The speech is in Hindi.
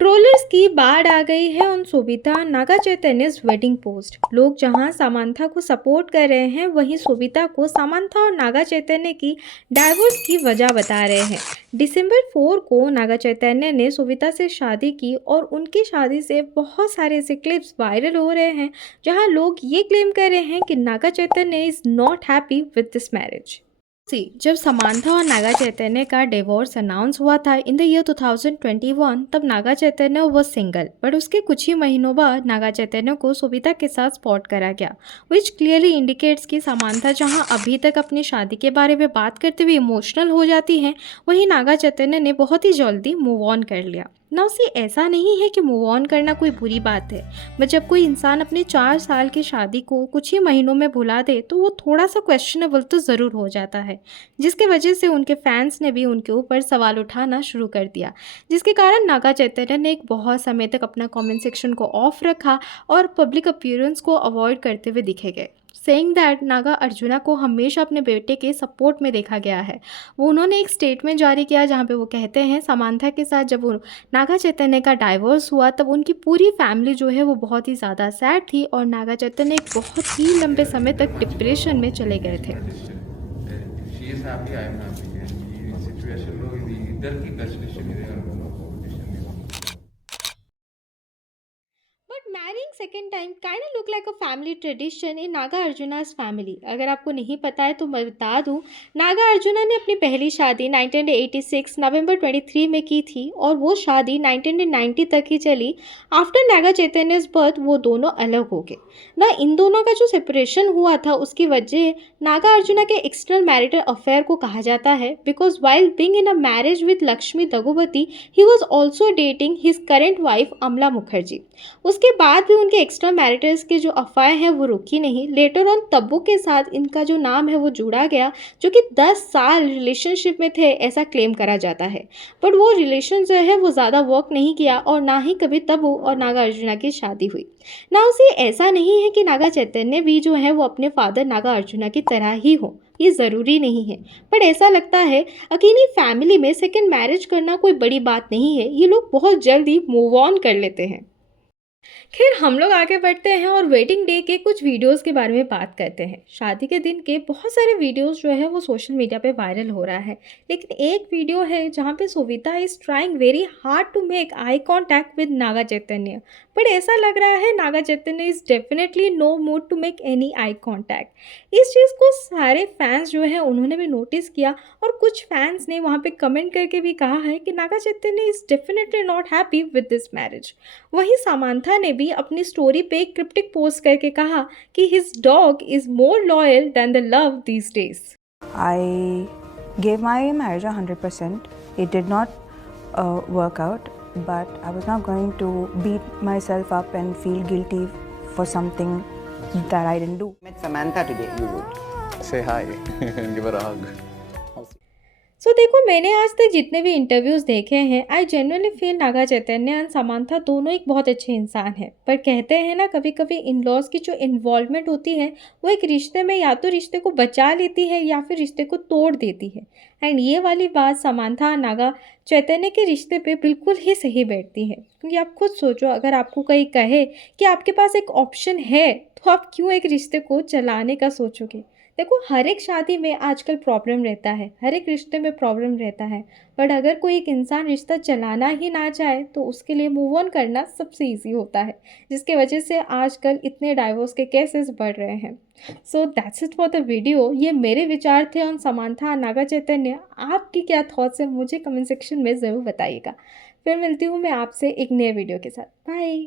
ट्रोलर्स की बाढ़ आ गई है उन सोबिता नागा चैतन्य's वेडिंग पोस्ट। लोग जहां सामांथा को सपोर्ट कर रहे हैं वहीं सोबिता को सामांथा और नागा चैतन्य की डाइवोर्स की वजह बता रहे हैं। दिसंबर 4 को नागा चैतन्य ने सोबिता से शादी की और उनकी शादी से बहुत सारे ऐसे क्लिप्स वायरल हो रहे हैं जहां लोग ये क्लेम कर रहे हैं कि Naga Chaitanya is not happy with this marriage. जब समांथा और नागा चैतन्य का डिवोर्स अनाउंस हुआ था इन द ईयर 2021, तब नागा चैतन्य वो सिंगल, बट उसके कुछ ही महीनों बाद नागा चैतन्य को सोबिता के साथ स्पॉट करा गया, विच क्लियरली इंडिकेट्स कि समांथा जहां अभी तक अपनी शादी के बारे में बात करते हुए इमोशनल हो जाती हैं, वहीं नागा चैतन्य ने बहुत ही जल्दी मूव ऑन कर लिया। नाउ सी, ऐसा नहीं है कि मूव ऑन करना कोई बुरी बात है, बट जब कोई इंसान अपने 4 साल की शादी को कुछ ही महीनों में भुला दे तो वो थोड़ा सा क्वेश्चनेबल तो ज़रूर हो जाता है, जिसके वजह से उनके फैंस ने भी उनके ऊपर सवाल उठाना शुरू कर दिया, जिसके कारण नागा चैतन्य ने एक बहुत समय तक अपना कमेंट सेक्शन को ऑफ रखा और पब्लिक अपीयरेंस को अवॉइड करते हुए दिखे गए, सेइंग दैट नागा अर्जुना को हमेशा अपने बेटे के सपोर्ट में देखा गया है। वो उन्होंने एक स्टेटमेंट जारी किया जहाँ पे वो कहते हैं समांथा के साथ जब वो नागा चैतन्य का डाइवोर्स हुआ तब उनकी पूरी फैमिली जो है वो बहुत ही ज़्यादा सैड थी और नागा चैतन्य एक बहुत ही लंबे समय तक डिप्रेशन में चले गए थे। She is happy, I am happy. ఈ సిచ్యువేషన్లో ఇది ఇద్దరికి బెస్ట్ డిసిషన్ ఇదే అనుకున్నాను డిసిషన్ మీద. But marrying second time kind look like a family tradition in Naga Arjuna's family. अगर आपको नहीं पता है तो मैं बता दूं, नागा अर्जुना ने अपनी पहली शादी 1986 नवंबर 23 में की थी और वो शादी 1990 तक ही चली। आफ्टर नागा चैतन्य's बर्थ वो दोनों अलग हो गए ना। इन दोनों का जो सेपरेशन हुआ था उसकी वजह नागा अर्जुना के एक्सटर्नल मैरिटल अफेयर को कहा जाता है, because while being in a marriage with Lakshmi Daggubati he was also dating his current wife Amala Mukherjee. उसके बाद भी उनके एक्स्ट्रा मैरिटल्स के जो अफवाहें हैं वो रुकी नहीं। लेटर ऑन तब्बू के साथ इनका जो नाम है वो जुड़ा गया, जो कि 10 साल रिलेशनशिप में थे ऐसा क्लेम करा जाता है। बट वो रिलेशन जो है वो ज़्यादा वर्क नहीं किया और ना ही कभी तब्बू और नागा अर्जुना की शादी हुई ना। उसे ऐसा नहीं है कि नागा चैतन्य भी जो है वो अपने फादर नागा अर्जुना की तरह ही हो, ये ज़रूरी नहीं है। बट ऐसा लगता है अकेली फैमिली में सेकेंड मैरिज करना कोई बड़ी बात नहीं है, ये लोग बहुत जल्दी मूव ऑन कर लेते हैं। खैर, हम लोग आगे बढ़ते हैं और वेडिंग डे के कुछ वीडियोस के बारे में बात करते हैं। शादी के दिन के बहुत सारे वीडियोस जो है वो सोशल मीडिया पे वायरल हो रहा है, लेकिन एक वीडियो है जहाँ पे Sobhita is trying very hard to make eye contact with Naga Chaitanya, but ऐसा लग रहा है Naga Chaitanya is definitely no mood to make any eye contact. इस चीज़ को सारे फैंस जो हैं उन्होंने भी नोटिस किया और कुछ फैंस ने वहाँ पे कमेंट करके भी कहा है कि Naga Chaitanya is definitely not happy with this marriage. वहीं सामांथा ने भी अपनी स्टोरी पे एक क्रिप्टिक पोस्ट करके कहा कि his dog is more loyal than the love these days. I gave my marriage 100%. It did not work out, but I was not going to beat myself up and feel guilty for something that I didn't do. Met Samantha today, you would. Say hi and give her a hug. सो देखो, मैंने आज तक जितने भी इंटरव्यूज़ देखे हैं, I genuinely feel Naga Chaitanya and Samantha दोनों एक बहुत अच्छे इंसान हैं। पर कहते हैं ना, कभी कभी इन लॉज की जो इन्वॉल्वमेंट होती है वो एक रिश्ते में या तो रिश्ते को बचा लेती है या फिर रिश्ते को तोड़ देती है। एंड ये वाली बात समांथा और नागा चैतन्य के रिश्ते पे बिल्कुल ही सही बैठती है, क्योंकि आप खुद सोचो, अगर आपको कोई कहे कि आपके पास एक ऑप्शन है तो आप क्यों एक रिश्ते को चलाने का सोचोगे। देखो, हर एक शादी में आजकल प्रॉब्लम रहता है, हर एक रिश्ते में प्रॉब्लम रहता है, बट अगर कोई एक इंसान रिश्ता चलाना ही ना चाहे तो उसके लिए मूव ऑन करना सबसे इजी होता है, जिसके वजह से आजकल इतने डाइवोर्स के केसेस बढ़ रहे हैं। So that's it for the video. ये मेरे विचार थे ऑन समांथा नागा चैतन्य। आपकी क्या थॉट्स है मुझे कमेंट सेक्शन में ज़रूर बताइएगा। फिर मिलती हूँ मैं आपसे एक नए वीडियो के साथ। बाय।